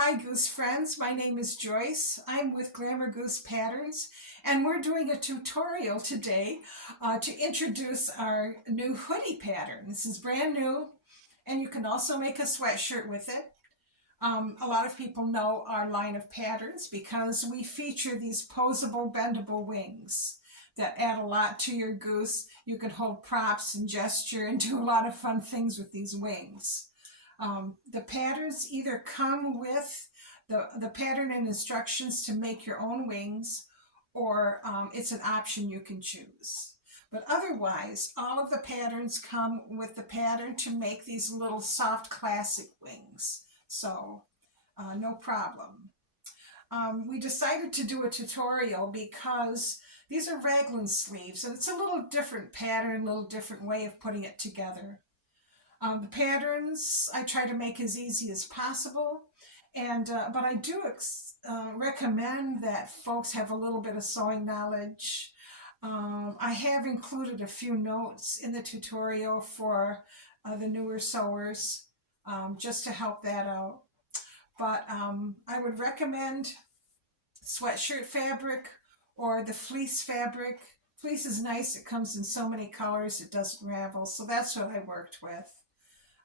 Hi Goose friends, my name is Joyce. I'm with Glamour Goose Patterns and we're doing a tutorial today to introduce our new hoodie pattern. This is brand new and you can also make a sweatshirt with it. A lot of people know our line of patterns because we feature these posable, bendable wings that add a lot to your goose. You can hold props and gesture and do a lot of fun things with these wings. The patterns either come with the pattern and instructions to make your own wings, or it's an option you can choose. But otherwise, all of the patterns come with the pattern to make these little soft classic wings. So no problem. We decided to do a tutorial because these are raglan sleeves and it's a little different pattern, a little different way of putting it together. The patterns I try to make as easy as possible, and but I do recommend that folks have a little bit of sewing knowledge. I have included a few notes in the tutorial for the newer sewers, just to help that out. But I would recommend sweatshirt fabric or the fleece fabric. Fleece is nice, it comes in so many colors, it doesn't ravel, so that's what I worked with.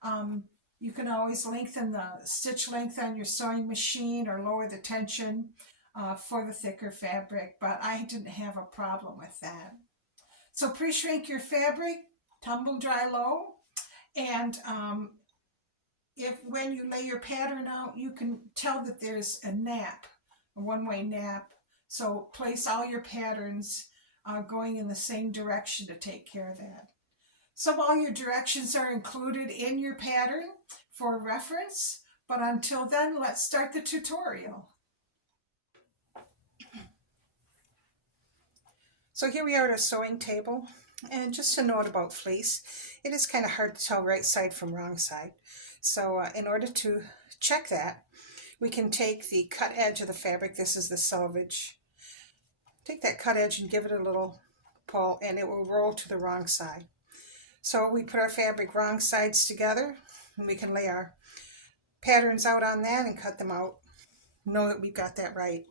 Um, you can always lengthen the stitch length on your sewing machine or lower the tension for the thicker fabric, but I didn't have a problem with that. So pre-shrink your fabric, tumble dry low, and if when you lay your pattern out, you can tell that there's a nap, a one-way nap. So place all your patterns going in the same direction to take care of that. So all your directions are included in your pattern for reference, but until then, let's start the tutorial. So here we are at our sewing table, and just a note about fleece, it is kind of hard to tell right side from wrong side. So in order to check that, we can take the cut edge of the fabric, this is the selvage, take that cut edge and give it a little pull and it will roll to the wrong side. So we put our fabric wrong sides together and we can lay our patterns out on that and cut them out. Know that we've got that right.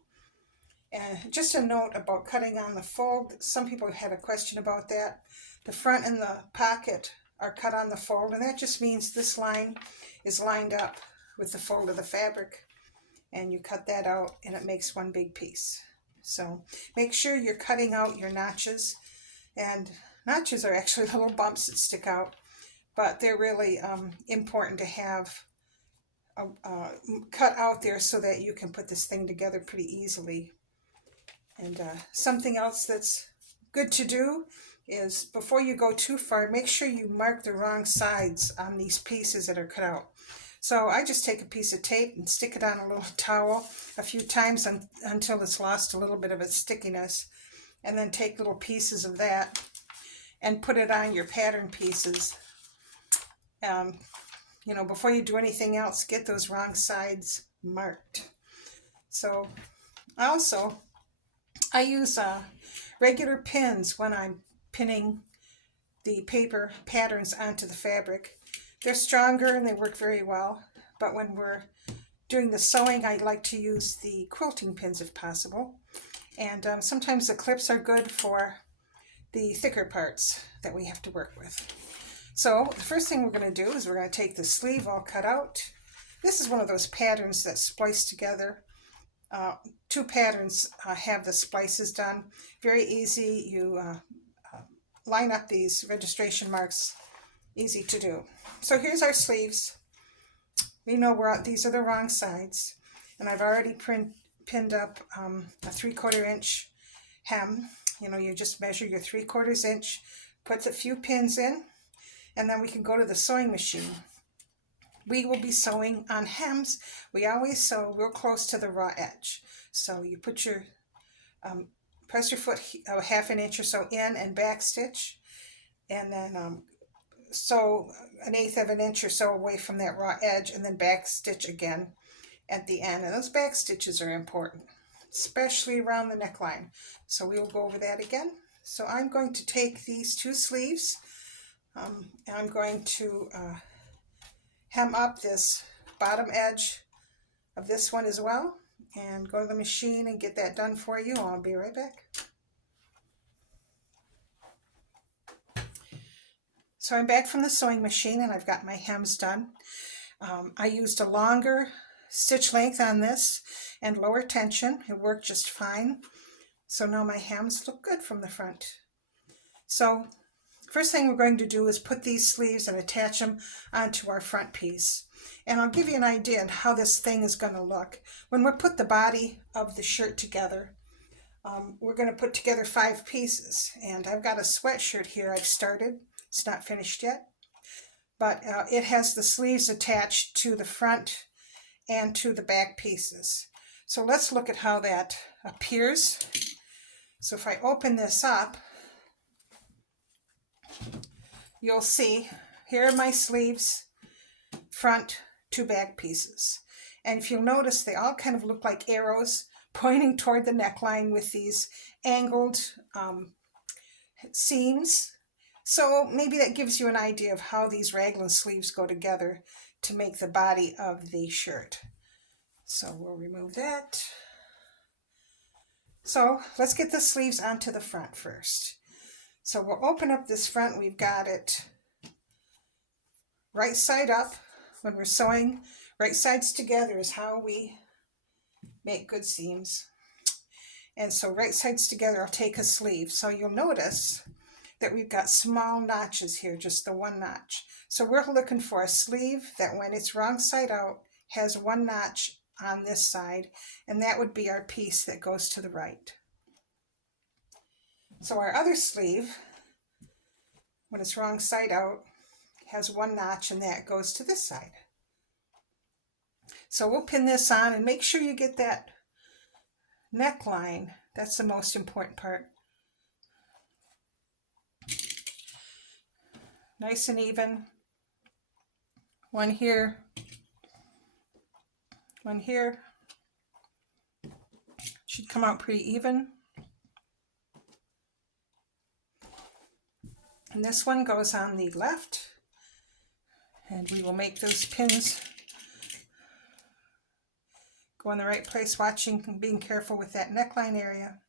And just a note about cutting on the fold. Some people had a question about that. The front and the pocket are cut on the fold, and that just means this line is lined up with the fold of the fabric. And you cut that out and it makes one big piece. So make sure you're cutting out your notches, and notches are actually the little bumps that stick out, but they're really important to have cut out there so that you can put this thing together pretty easily. And something else that's good to do is before you go too far, make sure you mark the wrong sides on these pieces that are cut out. So I just take a piece of tape and stick it on a little towel a few times until it's lost a little bit of its stickiness, and then take little pieces of that and put it on your pattern pieces. You know, before you do anything else, get those wrong sides marked. So also, I use regular pins when I'm pinning the paper patterns onto the fabric. They're stronger and they work very well, but when we're doing the sewing, I like to use the quilting pins if possible. And sometimes the clips are good for the thicker parts that we have to work with. So the first thing we're going to do is we're going to take the sleeve all cut out. This is one of those patterns that splice together. Two patterns have the splices done. Very easy. You line up these registration marks. Easy to do. So here's our sleeves. We know these are the wrong sides, and I've already pinned up a 3/4 inch hem. You know, you just measure your 3/4 inch, put a few pins in, and then we can go to the sewing machine. We will be sewing on hems. We always sew real close to the raw edge. So you put your press your foot a 1/2 inch or so in and back stitch, and then sew 1/8 inch or so away from that raw edge, and then back stitch again at the end. And those back stitches are important, especially around the neckline. So we will go over that again. So I'm going to take these two sleeves and I'm going to hem up this bottom edge of this one as well and go to the machine and get that done for you. I'll be right back. So I'm back from the sewing machine and I've got my hems done. I used a longer stitch length on this and lower tension. It worked just fine. So now my hems look good from the front. So first thing we're going to do is put these sleeves and attach them onto our front piece. And I'll give you an idea on how this thing is going to look. When we put the body of the shirt together, we're going to put together 5 pieces. And I've got a sweatshirt here I've started. It's not finished yet. But it has the sleeves attached to the front and to the back pieces. So let's look at how that appears. So if I open this up, you'll see here are my sleeves, front to back pieces. And if you'll notice, they all kind of look like arrows pointing toward the neckline with these angled seams. So maybe that gives you an idea of how these raglan sleeves go together to make the body of the shirt. So we'll remove that. So let's get the sleeves onto the front first. So we'll open up this front. We've got it right side up. When we're sewing, right sides together is how we make good seams. And so right sides together, I'll take a sleeve. So you'll notice that we've got small notches here, just the one notch. So we're looking for a sleeve that when it's wrong side out has one notch on this side, and that would be our piece that goes to the right. So our other sleeve, when it's wrong side out, has one notch, and that goes to this side. So we'll pin this on and make sure you get that neckline. That's the most important part. Nice and even. One here, one here. Should come out pretty even. And this one goes on the left. And we will make those pins go in the right place, watching and being careful with that neckline area.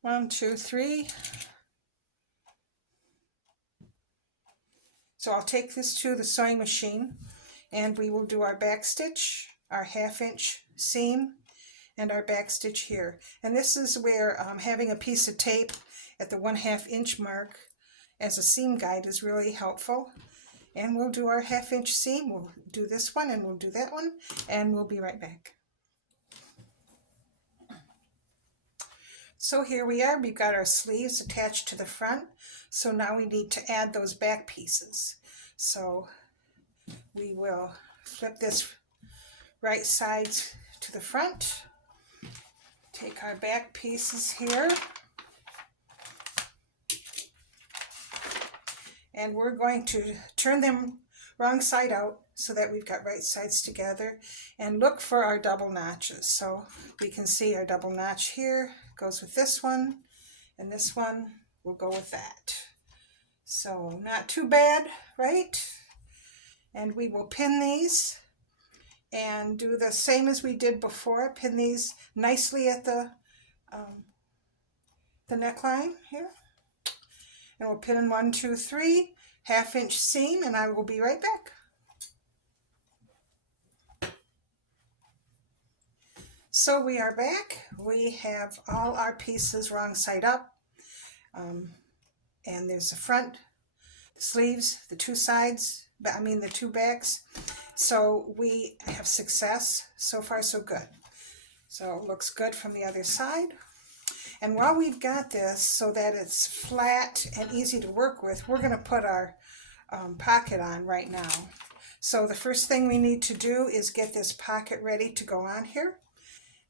1, 2, 3. So I'll take this to the sewing machine and we will do our back stitch, our 1/2 inch seam, and our back stitch here. And this is where having a piece of tape at the 1/2 inch mark as a seam guide is really helpful. And we'll do our 1/2 inch seam. We'll do this one and we'll do that one, and we'll be right back. So here we are. We've got our sleeves attached to the front. So now we need to add those back pieces. So we will flip this right side to the front. Take our back pieces here. And we're going to turn them wrong side out so that we've got right sides together, and look for our double notches. So we can see our double notch here goes with this one, and this one will go with that. So not too bad, right? And we will pin these and do the same as we did before. Pin these nicely at the neckline here. And we'll pin in 1, 2, 3, 1/2 inch seam, and I will be right back. So we are back. We have all our pieces wrong side up. And there's the front, the sleeves, the 2 sides, the 2 backs. So we have success. So far, so good. So it looks good from the other side. And while we've got this so that it's flat and easy to work with, we're going to put our pocket on right now. So the first thing we need to do is get this pocket ready to go on here.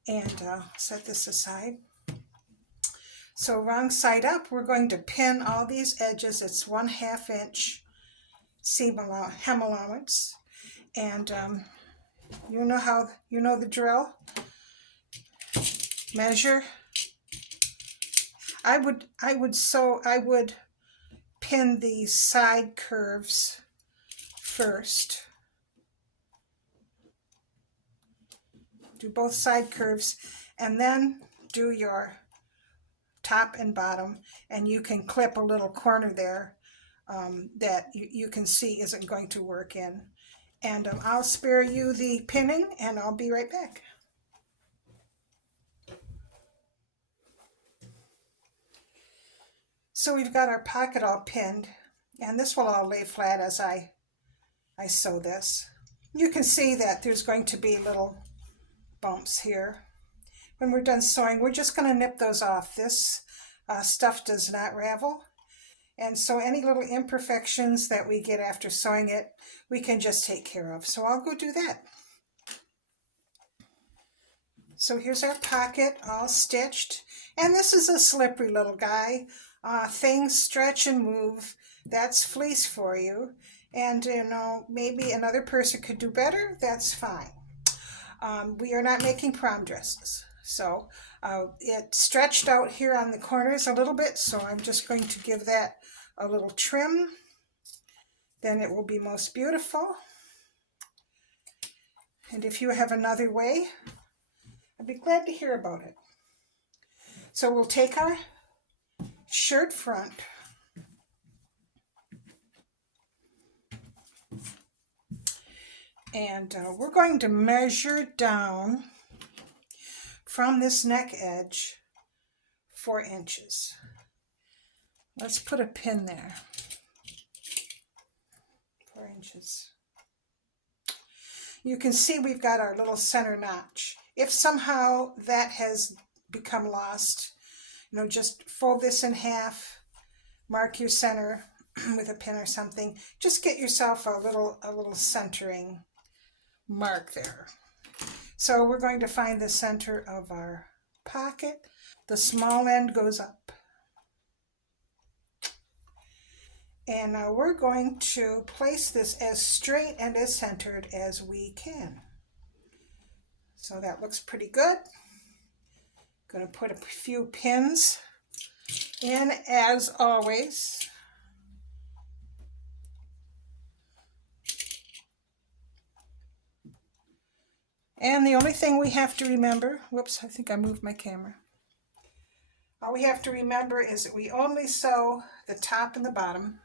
And set this aside. So wrong side up, we're going to pin all these edges. It's 1/2 inch hem allowance. And you know the drill. Measure. I would pin the side curves first. do both side curves, and then do your top and bottom, and you can clip a little corner there that you can see isn't going to work in. And I'll spare you the pinning, and I'll be right back. So we've got our pocket all pinned, and this will all lay flat as I sew this. You can see that there's going to be little bumps here. When we're done sewing, we're just going to nip those off. This stuff does not ravel, and so any little imperfections that we get after sewing it, we can just take care of. So I'll go do that. So here's our pocket all stitched, and this is a slippery little guy. Things stretch and move. That's fleece for you, and you know, maybe another person could do better. That's fine. We are not making prom dresses. So it stretched out here on the corners a little bit, so I'm just going to give that a little trim. Then it will be most beautiful. And if you have another way, I'd be glad to hear about it. So we'll take our shirt front, and we're going to measure down from this neck edge 4 inches. Let's put a pin there. 4 inches. You can see we've got our little center notch. If somehow that has become lost, you know, just fold this in half, mark your center with a pin or something. Just get yourself a little centering mark there. So we're going to find the center of our pocket. The small end goes up. And now we're going to place this as straight and as centered as we can. So that looks pretty good. Going to put a few pins in as always. And the only thing we have to remember, whoops, I think I moved my camera. All we have to remember is that we only sew the top and the bottom.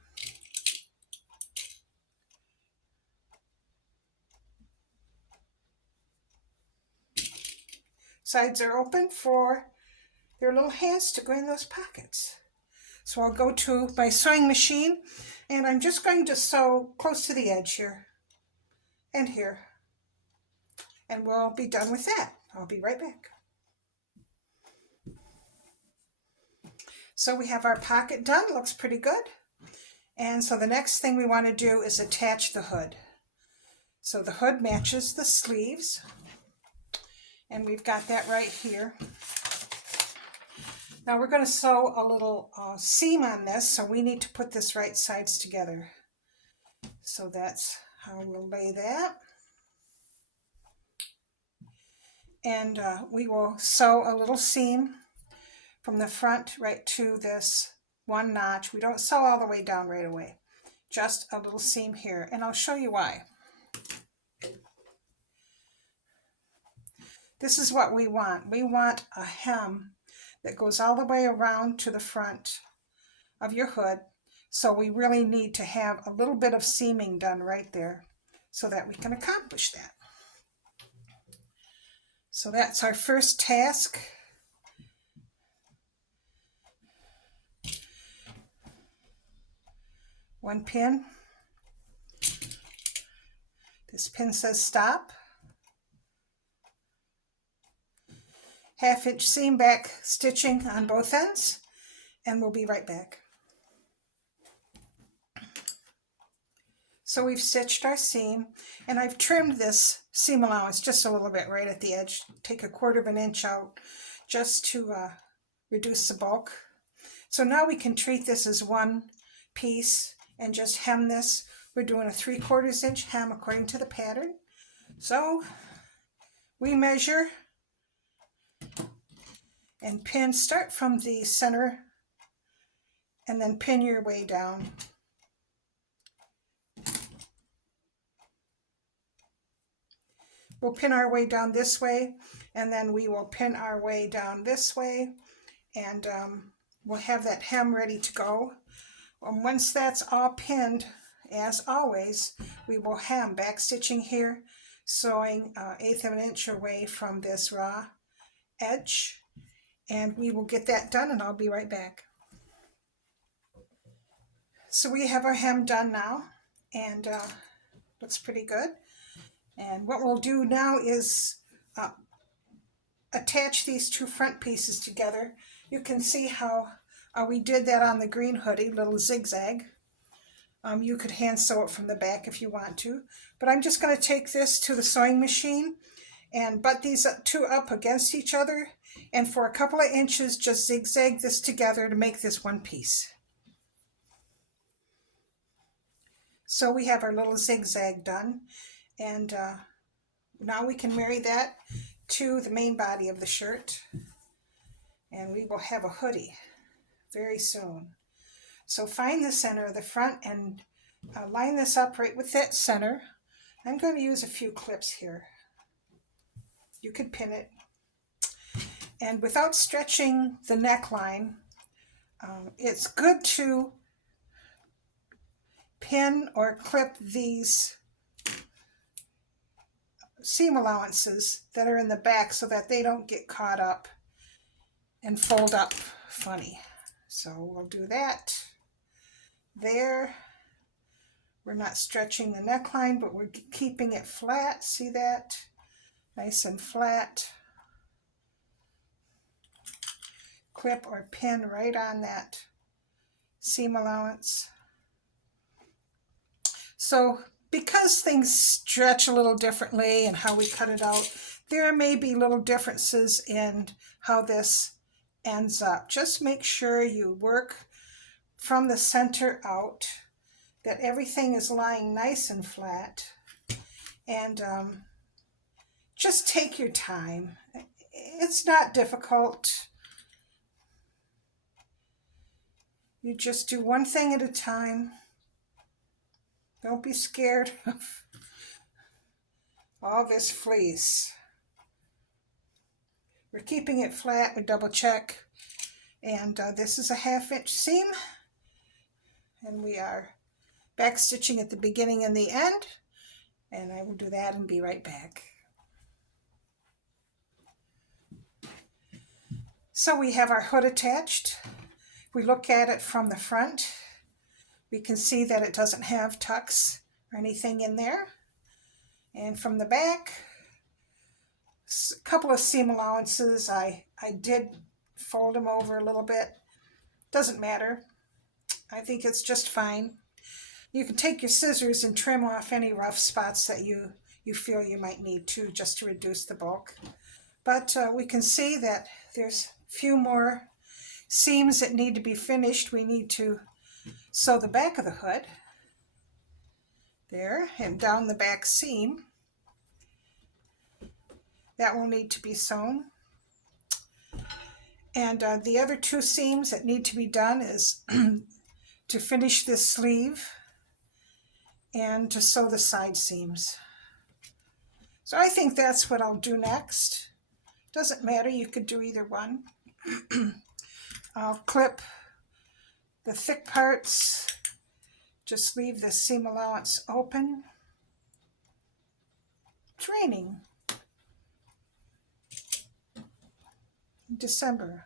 Sides are open for their little hands to go in those pockets. So I'll go to my sewing machine, and I'm just going to sew close to the edge here and here. And we'll be done with that. I'll be right back. So we have our pocket done, looks pretty good. And so the next thing we want to do is attach the hood. So the hood matches the sleeves, and we've got that right here. Now we're going to sew a little seam on this, so we need to put this right sides together. So that's how we'll lay that. And we will sew a little seam from the front right to this one notch. We don't sew all the way down right away, just a little seam here, and I'll show you why. This is what we want. We want a hem that goes all the way around to the front of your hood, so we really need to have a little bit of seaming done right there so that we can accomplish that. So that's our first task. One pin. This pin says stop. 1/2 inch seam back stitching on both ends, and we'll be right back. So we've stitched our seam, and I've trimmed this seam allowance just a little bit right at the edge. Take 1/4 inch out just to reduce the bulk. So now we can treat this as one piece and just hem this. We're doing a 3/4 inch hem according to the pattern. So we measure and pin, start from the center and then pin your way down. we'll pin our way down this way, and then we will pin our way down this way, and we'll have that hem ready to go. Once that's all pinned, as always, we will hem, back stitching here, sewing 1/8 of an inch away from this raw edge, and we will get that done, and I'll be right back. So we have our hem done now, and looks pretty good. And what we'll do now is attach these two front pieces together. You can see how we did that on the green hoodie, little zigzag. You could hand sew it from the back if you want to, but I'm just going to take this to the sewing machine and butt these two up against each other, and for a couple of inches just zigzag this together to make this one piece. So we have our little zigzag done, and now we can marry that to the main body of the shirt, and we will have a hoodie very soon. So find the center of the front and line this up right with that center. I'm going to use a few clips here. You could pin it, and without stretching the neckline, it's good to pin or clip these seam allowances that are in the back so that they don't get caught up and fold up funny. So we'll do that there. We're not stretching the neckline, but we're keeping it flat. See that? Nice and flat. Clip or pin right on that seam allowance. So because things stretch a little differently and how we cut it out, there may be little differences in how this ends up. Just make sure you work from the center out, that everything is lying nice and flat, and just take your time. It's not difficult. You just do one thing at a time. Don't be scared of all this fleece. We're keeping it flat. We double check. And this is a 1/2 inch seam. And we are back stitching at the beginning and the end. And I will do that and be right back. So we have our hood attached. If we look at it from the front, we can see that it doesn't have tucks or anything in there. And from the back, a couple of seam allowances. I did fold them over a little bit. Doesn't matter. I think it's just fine. You can take your scissors and trim off any rough spots that you feel you might need to, just to reduce the bulk. But we can see that there's a few more seams that need to be finished. We need to sew the back of the hood there, and down the back seam. That will need to be sewn. And the other two seams that need to be done is to finish this sleeve and to sew the side seams. So I think that's what I'll do next. Doesn't matter, you could do either one. I'll clip the thick parts, just leave the seam allowance open. It's raining in December.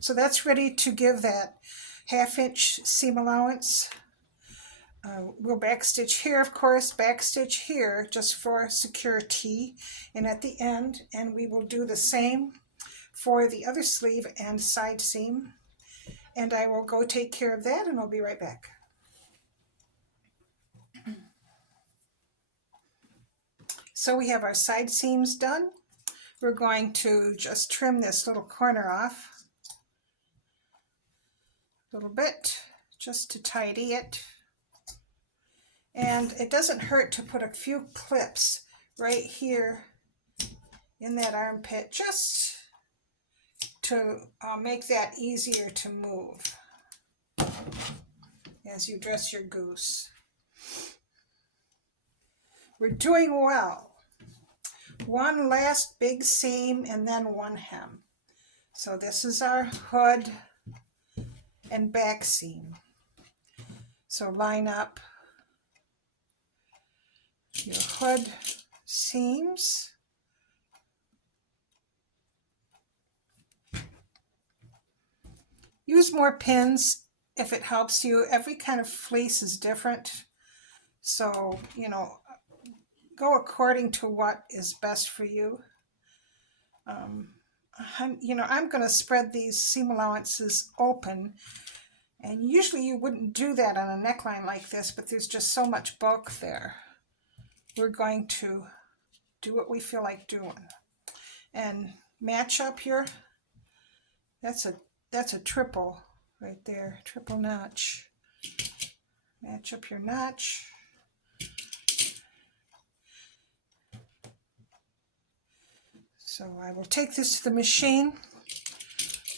So that's ready to give that 1/2 inch seam allowance. We'll backstitch here, of course, backstitch here just for security, and at the end, and we will do the same for the other sleeve and side seam. And I will go take care of that, and I'll be right back. So we have our side seams done. We're going to just trim this little corner off a little bit, just to tidy it. And it doesn't hurt to put a few clips right here in that armpit, just to make that easier to move as you dress your goose. We're doing well. One last big seam and then one hem. So this is our hood and back seam. So line up your hood seams. Use more pins if it helps you. Every kind of fleece is different. So, you know, go according to what is best for you. I'm going to spread these seam allowances open. And usually you wouldn't do that on a neckline like this, but there's just so much bulk there. We're going to do what we feel like doing. And match up your, that's a triple right there, triple notch. Match up your notch. So I will take this to the machine,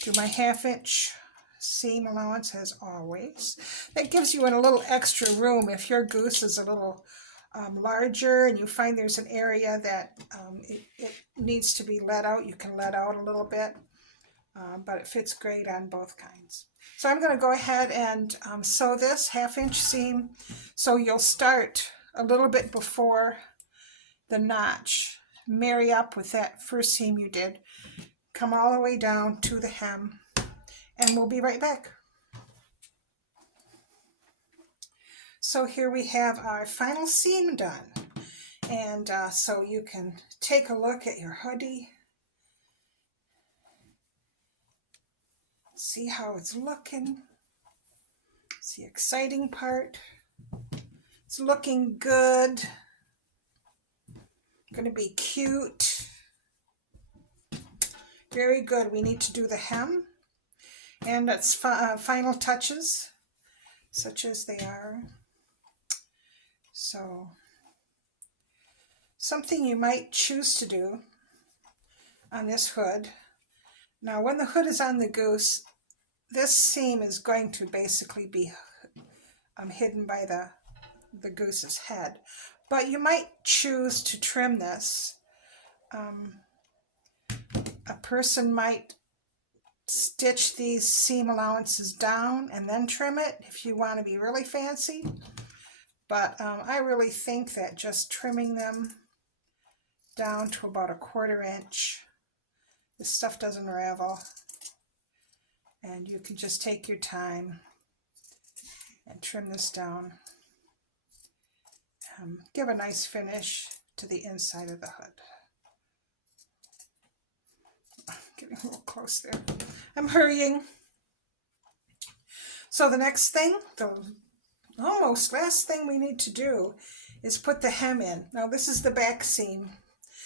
do my 1/2 inch seam allowance as always. That gives you a little extra room if your goose is a little larger and you find there's an area that it needs to be let out. You can let out a little bit, but it fits great on both kinds. So I'm going to go ahead and sew this 1/2 inch seam. So you'll start a little bit before the notch. Marry up with that first seam you did. Come all the way down to the hem, and we'll be right back. So here we have our final seam done. And so you can take a look at your hoodie. See how it's looking. It's the exciting part. It's looking good. Going to be cute. Very good. We need to do the hem. And that's final touches, such as they are. So, something you might choose to do on this hood. Now, when the hood is on the goose, this seam is going to basically be hidden by the goose's head. But you might choose to trim this. A person might stitch these seam allowances down and then trim it if you want to be really fancy. But I really think that just trimming them down to about 1/4 inch, this stuff doesn't ravel. And you can just take your time and trim this down. Give a nice finish to the inside of the hood. Getting a little close there. I'm hurrying. So the next thing, the almost last thing we need to do is put the hem in. Now this is the back seam.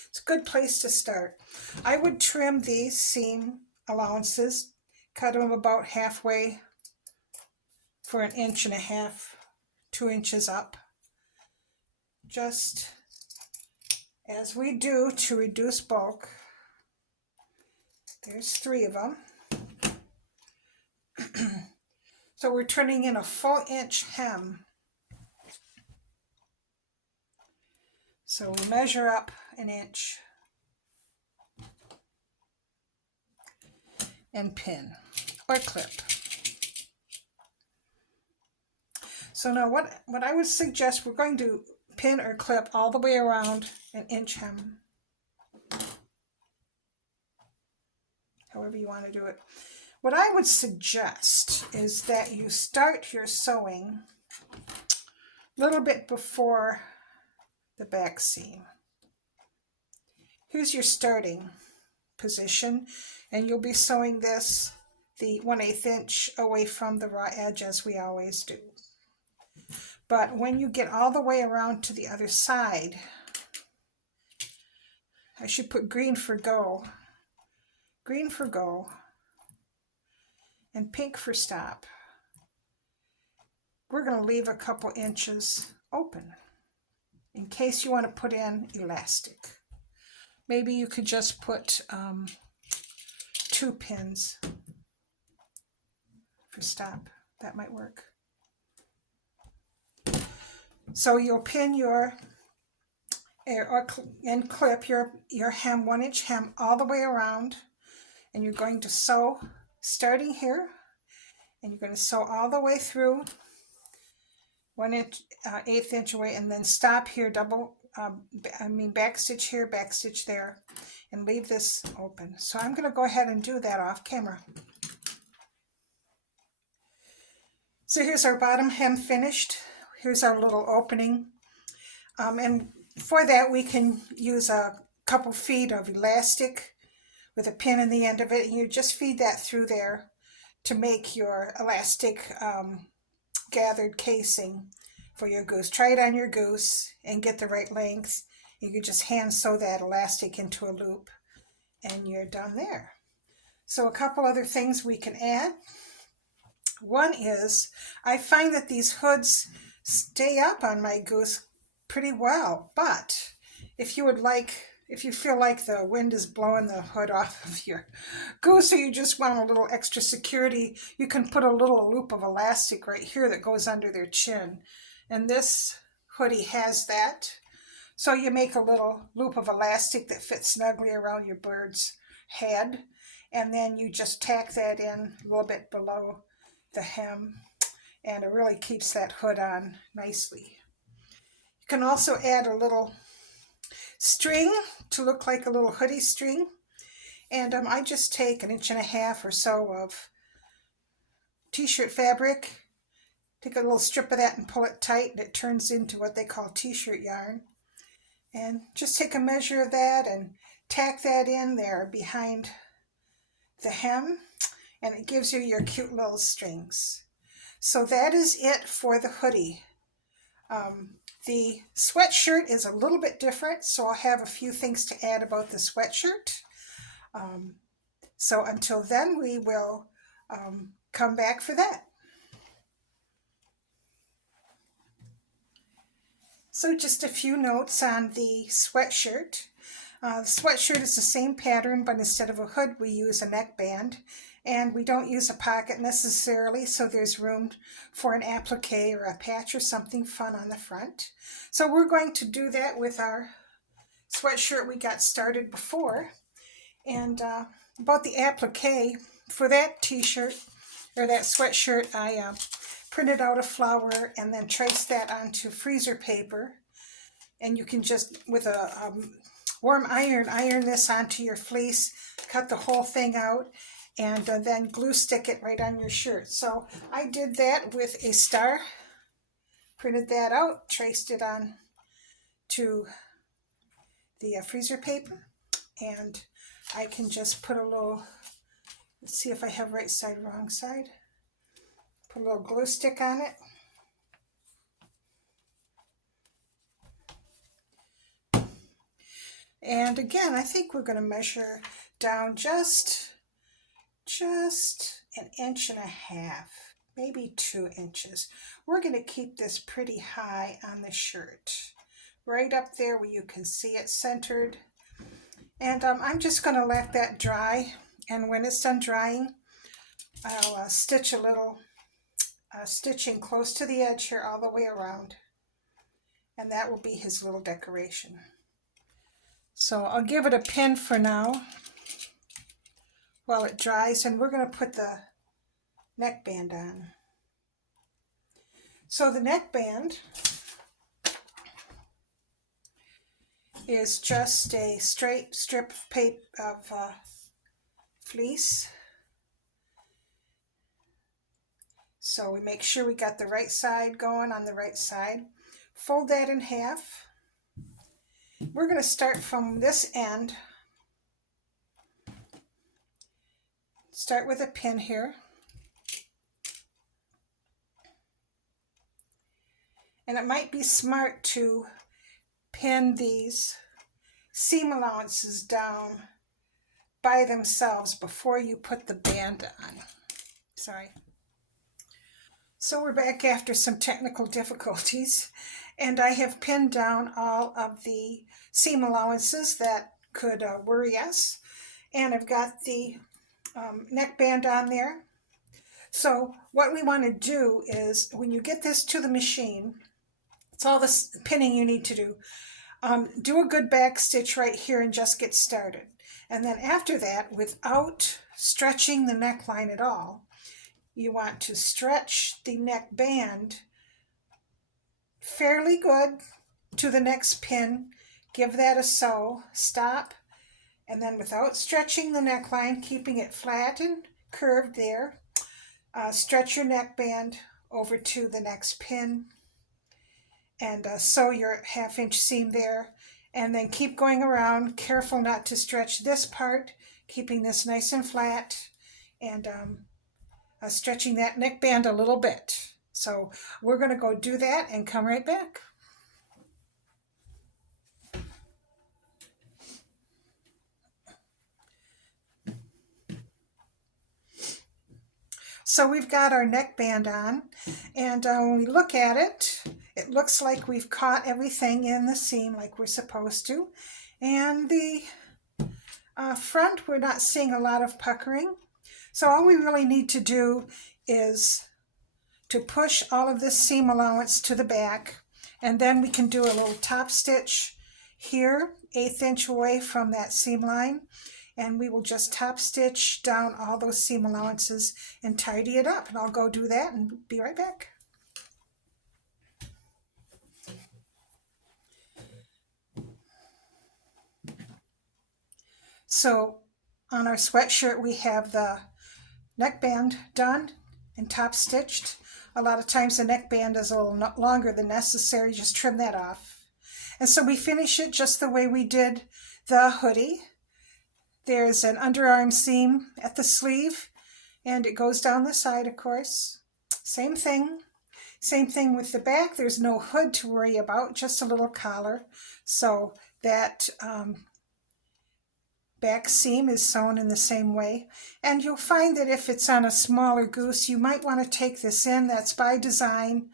It's a good place to start. I would trim these seam allowances, cut them about halfway for 1.5 inches, 2 inches up. Just as we do to reduce bulk. There's 3 of them. So we're turning in a full inch hem. So we measure up 1 inch and pin or clip. So now what I would suggest, we're going to pin or clip all the way around 1 inch hem. However you want to do it. What I would suggest is that you start your sewing a little bit before the back seam. Here's your starting position, and you'll be sewing this the 1/8 inch away from the raw edge as we always do. But when you get all the way around to the other side, I should put green for go, and pink for stop. We're going to leave a couple inches open in case you want to put in elastic. Maybe you could just put 2 pins for stop. That might work. So you'll pin and clip your hem, 1-inch hem all the way around, and you're going to sew starting here, and you're going to sew all the way through 1/8 inch away, and then stop here, back stitch here, back stitch there, and leave this open. So I'm going to go ahead and do that off camera. So here's our bottom hem finished. Here's our little opening. And for that we can use a couple feet of elastic with a pin in the end of it, and you just feed that through there to make your elastic gathered casing for your goose. Try it on your goose and get the right length. You can just hand sew that elastic into a loop and you're done there. So a couple other things we can add. One is, I find that these hoods stay up on my goose pretty well, but if you feel like the wind is blowing the hood off of your goose, or you just want a little extra security, you can put a little loop of elastic right here that goes under their chin. And this hoodie has that. So you make a little loop of elastic that fits snugly around your bird's head, and then you just tack that in a little bit below the hem, and it really keeps that hood on nicely. You can also add a little string to look like a little hoodie string, and I just take 1.5 inches or so of t-shirt fabric, take a little strip of that and pull it tight, and it turns into what they call t-shirt yarn. And just take a measure of that and tack that in there behind the hem, and it gives you your cute little strings. So that is it for the hoodie. The sweatshirt is a little bit different, so I'll have a few things to add about the sweatshirt. So until then, we will come back for that. So just a few notes on the sweatshirt. The sweatshirt is the same pattern, but instead of a hood, we use a neckband. And we don't use a pocket necessarily, so there's room for an applique or a patch or something fun on the front. So we're going to do that with our sweatshirt we got started before. And about the applique, for that t-shirt, or that sweatshirt, I printed out a flower and then traced that onto freezer paper. And you can just, with a warm iron this onto your fleece, cut the whole thing out, and then glue stick it right on your shirt. So I did that with a star, printed that out, traced it on to the freezer paper, and I can just put a little, let's see if I have right side, wrong side, put a little glue stick on it. And again, I think we're going to measure down just 1.5 inches, maybe 2 inches. We're going to keep this pretty high on the shirt, right up there where you can see it centered. And I'm just going to let that dry, and when it's done drying, I'll stitch a little stitching close to the edge here all the way around, and that will be his little decoration. So I'll give it a pin for now while it dries, and we're going to put the neckband on. So the neckband is just a straight strip of fleece. So we make sure we got the right side going on the right side. Fold that in half. We're going to start from this end. Start with a pin here. And it might be smart to pin these seam allowances down by themselves before you put the band on. Sorry. So we're back after some technical difficulties, and I have pinned down all of the seam allowances that could worry us, and I've got the neckband on there. So what we want to do is, when you get this to the machine, It's all the pinning you need to do. Do a good back stitch right here and just get started. And then after that, without stretching the neckline at all, you want to stretch the neck band fairly good to the next pin. Give that a sew, stop, and then without stretching the neckline, keeping it flat and curved there, stretch your neckband over to the next pin and sew your 1/2 inch seam there, and then keep going around, careful not to stretch this part, keeping this nice and flat, and stretching that neckband a little bit. So we're going to go do that and come right back. So we've got our neckband on, and when we look at it, it looks like we've caught everything in the seam like we're supposed to. And the front, we're not seeing a lot of puckering. So all we really need to do is to push all of this seam allowance to the back, and then we can do a little top stitch here, 1/8 inch away from that seam line, and we will just top stitch down all those seam allowances and tidy it up. And I'll go do that and be right back. So on our sweatshirt, we have the neckband done and top stitched. A lot of times the neckband is a little longer than necessary. Just trim that off. And so we finish it just the way we did the hoodie. There's an underarm seam at the sleeve, and it goes down the side, of course. Same thing. Same thing with the back. There's no hood to worry about, just a little collar. So that back seam is sewn in the same way. And you'll find that if it's on a smaller goose, you might want to take this in. That's by design.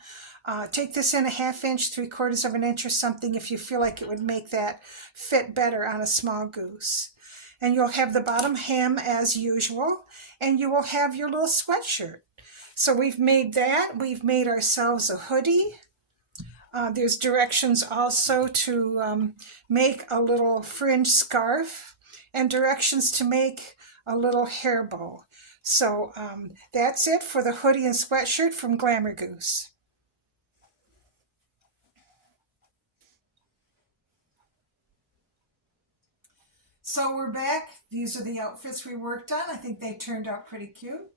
Take this in a 1/2 inch, 3/4 of an inch or something if you feel like it would make that fit better on a small goose. And you'll have the bottom hem as usual, and you will have your little sweatshirt. So we've made that. We've made ourselves a hoodie. There's directions also to make a little fringe scarf and directions to make a little hair bow. So that's it for the hoodie and sweatshirt from Glamour Goose. So we're back. These are the outfits we worked on. I think they turned out pretty cute.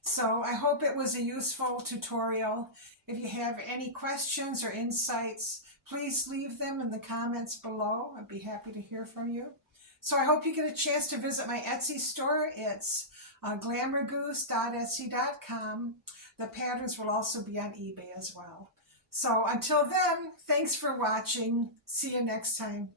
So I hope it was a useful tutorial. If you have any questions or insights, please leave them in the comments below. I'd be happy to hear from you. So I hope you get a chance to visit my Etsy store. It's glamourgoose.etsy.com. The patterns will also be on eBay as well. So until then, thanks for watching. See you next time.